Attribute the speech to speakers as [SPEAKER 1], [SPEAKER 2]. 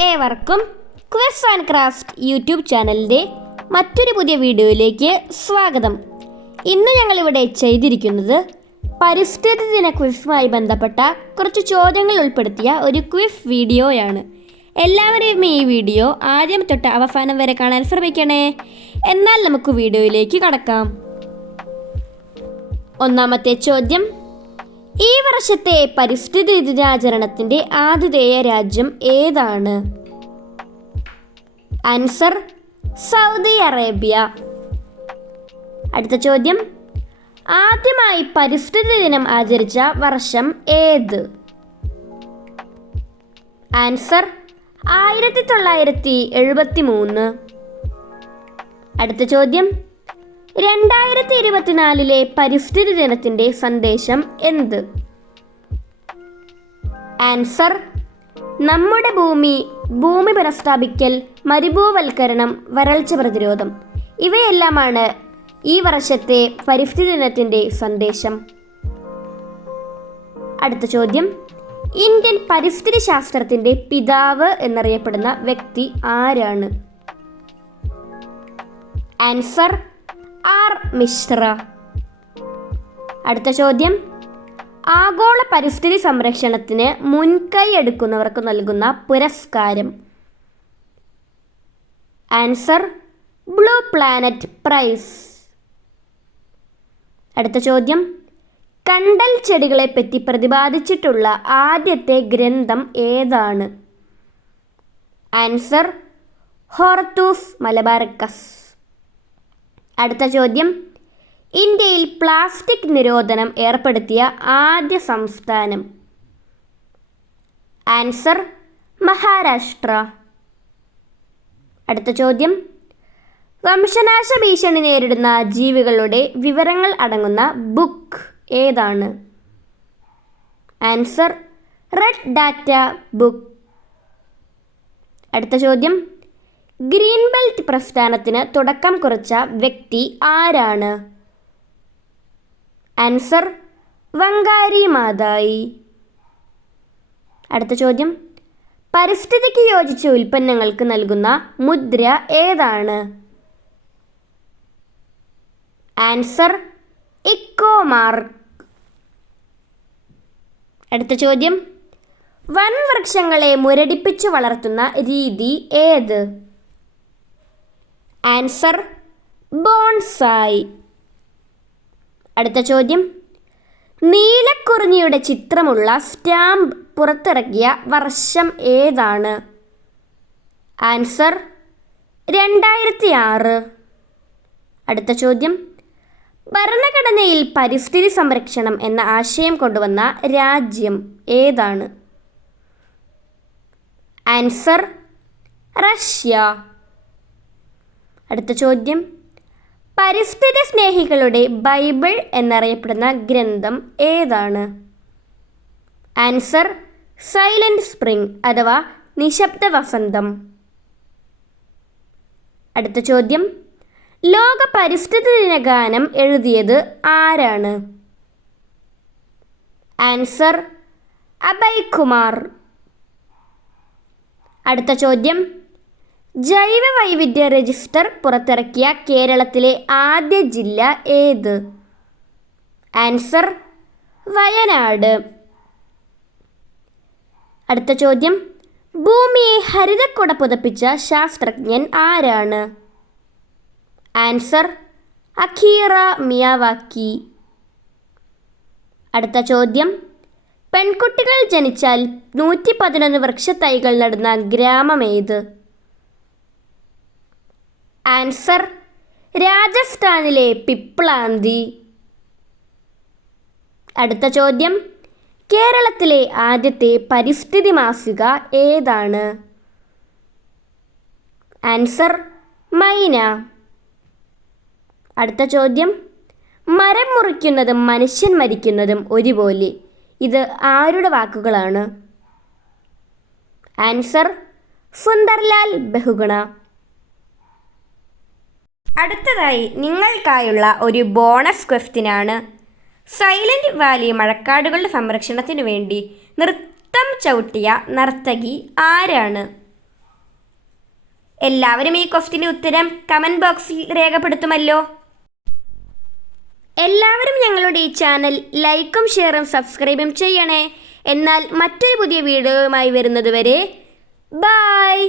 [SPEAKER 1] ഏവർക്കും ക്വസ് and craft YouTube ചാനലിന്റെ മറ്റൊരു പുതിയ വീഡിയോയിലേക്ക് സ്വാഗതം. ഇന്ന് ഞങ്ങളിവിടെ ചെയ്തിരിക്കുന്നത് പരിസ്ഥിതി ദിന ക്വിഫുമായി ബന്ധപ്പെട്ട കുറച്ച് ചോദ്യങ്ങൾ ഉൾപ്പെടുത്തിയ ഒരു ക്വിഫ് വീഡിയോയാണ്. എല്ലാവരെയും ഈ വീഡിയോ ആദ്യം തൊട്ട് അവസാനം വരെ കാണാൻ ശ്രമിക്കണേ. എന്നാൽ നമുക്ക് വീഡിയോയിലേക്ക് കടക്കാം. ഒന്നാമത്തെ ചോദ്യം ഈ വർഷത്തെ പരിസ്ഥിതി ദിനാചരണത്തിന്റെ ആതിഥേയ രാജ്യം ഏതാണ്? Answer Saudi Arabia. അടുത്ത ചോദ്യം. ആദ്യമായി പരിസ്ഥിതി ദിനം ആചരിച്ച വർഷം ഏത്? ആൻസർ ആയിരത്തി തൊള്ളായിരത്തി എഴുപത്തി മൂന്ന് അടുത്ത ചോദ്യം. രണ്ടായിരത്തി ഇരുപത്തിനാലിലെ പരിസ്ഥിതി ദിനത്തിന്റെ സന്ദേശം എന്ത്? ആൻസർ നമ്മുടെ ഭൂമി ഭൂമി പുനഃസ്ഥാപിക്കൽ മരുഭൂവൽക്കരണം വരൾച്ച പ്രതിരോധം. ഇവയെല്ലാമാണ് ഈ വർഷത്തെ പരിസ്ഥിതി ദിനത്തിന്റെ സന്ദേശം. അടുത്ത ചോദ്യം ഇന്ത്യൻ പരിസ്ഥിതി ശാസ്ത്രത്തിന്റെ പിതാവ് എന്നറിയപ്പെടുന്ന വ്യക്തി ആരാണ്? Answer R Mishra. അടുത്ത ചോദ്യം. ആഗോള പരിസ്ഥിതി സംരക്ഷണത്തിന് മുൻകൈ എടുക്കുന്നവർക്ക് നൽകുന്ന പുരസ്കാരം. Answer blue planet prize. അടുത്ത ചോദ്യം. കണ്ടൽ ചെടികളെ പറ്റി പ്രതിപാദിച്ചിട്ടുള്ള ആദ്യത്തെ ഗ്രന്ഥം ഏതാണ്? ആൻസർ ഹോർത്തൂസ് മലബാറിക്കസ് അടുത്ത ചോദ്യം. ഇന്ത്യയിൽ പ്ലാസ്റ്റിക് നിരോധനം ഏർപ്പെടുത്തിയ ആദ്യ സംസ്ഥാനം? ആൻസർ മഹാരാഷ്ട്ര. അടുത്ത ചോദ്യം. വംശനാശ ഭീഷണി നേരിടുന്ന ജീവികളുടെ വിവരങ്ങൾ അടങ്ങുന്ന ബുക്ക് ഏതാണ്? Answer red data book. അടുത്ത ചോദ്യം. ഗ്രീൻ ബെൽറ്റ് പ്രസ്ഥാനത്തിന് തുടക്കം കുറിച്ച വ്യക്തി ആരാണ്? Answer Wangari Maathai. അടുത്ത ചോദ്യം. പരിസ്ഥിതിക്ക് യോജിച്ച ഉൽപ്പന്നങ്ങൾക്ക് നൽകുന്ന മുദ്ര ഏതാണ്? Answer eco mark. അടുത്ത ചോദ്യം. വൻവൃക്ഷങ്ങളെ മുരടിപ്പിച്ചു വളർത്തുന്ന രീതി ഏത്? Answer bonsai. അടുത്ത ചോദ്യം. നീലക്കുറിഞ്ഞിയുടെ ചിത്രമുള്ള സ്റ്റാമ്പ് പുറത്തിറക്കിയ വർഷം ഏതാണ്? ആൻസർ രണ്ടായിരത്തി ആറ് അടുത്ത ചോദ്യം. ഭരണഘടനയിൽ പരിസ്ഥിതി സംരക്ഷണം എന്ന ആശയം കൊണ്ടുവന്ന രാജ്യം ഏതാണ്? Answer Russia. അടുത്ത ചോദ്യം. പരിസ്ഥിതി സ്നേഹികളുടെ ബൈബിൾ എന്നറിയപ്പെടുന്ന ഗ്രന്ഥം ഏതാണ്? ആൻസർ സൈലന്റ് സ്പ്രിംഗ് അഥവാ നിശബ്ദ വസന്തം. അടുത്ത ചോദ്യം. ലോക പരിസ്ഥിതി ദിന ഗാനം എഴുതിയത് ആരാണ്? ആൻസർ അഭയ് കുമാർ. അടുത്ത ചോദ്യം. ജൈവ വൈവിധ്യ രജിസ്റ്റർ പുറത്തിറക്കിയ കേരളത്തിലെ ആദ്യ ജില്ല ഏത്? ആൻസർ വയനാട്. അടുത്ത ചോദ്യം ഭൂമിയെ ഹരിതക്കുട പുതപ്പിച്ച ശാസ്ത്രജ്ഞൻ ആരാണ്? Answer Akira Miyawaki. അടുത്ത ചോദ്യം പെൺകുട്ടികൾ ജനിച്ചാൽ നൂറ്റി പതിനൊന്ന് വൃക്ഷത്തൈകൾ നടുന്ന ഗ്രാമമേത് ആൻസർ രാജസ്ഥാനിലെ പിപ്ലാന്തി. അടുത്ത ചോദ്യം കേരളത്തിലെ ആദ്യത്തെ പരിസ്ഥിതി മാസിക ഏതാണ്? ആൻസർ മൈന. അടുത്ത ചോദ്യം മരം മുറിക്കുന്നതും മനുഷ്യൻ മരിക്കുന്നതും ഒരുപോലെ ഇത് ആരുടെ വാക്കുകളാണ്? ആൻസർ സുന്ദർലാൽ ബഹുഗുണ. അടുത്തതായി നിങ്ങൾക്കായുള്ള ഒരു ബോണസ് ക്വസ്റ്റിനാണ്. സൈലന്റ് വാലി മഴക്കാടുകളുടെ സംരക്ഷണത്തിന് വേണ്ടി നൃത്തം ചവിട്ടിയ നർത്തകി ആരാണ്? എല്ലാവരും ഈ ക്വസ്റ്റിന്റെ ഉത്തരം കമന്റ് ബോക്സിൽ രേഖപ്പെടുത്തുമല്ലോ. എല്ലാവരും ഞങ്ങളുടെ ഈ ചാനൽ ലൈക്കും ഷെയറും സബ്സ്ക്രൈബും ചെയ്യണേ. എന്നാൽ മറ്റൊരു പുതിയ വീഡിയോയുമായി വരുന്നത് വരെ ബായ്.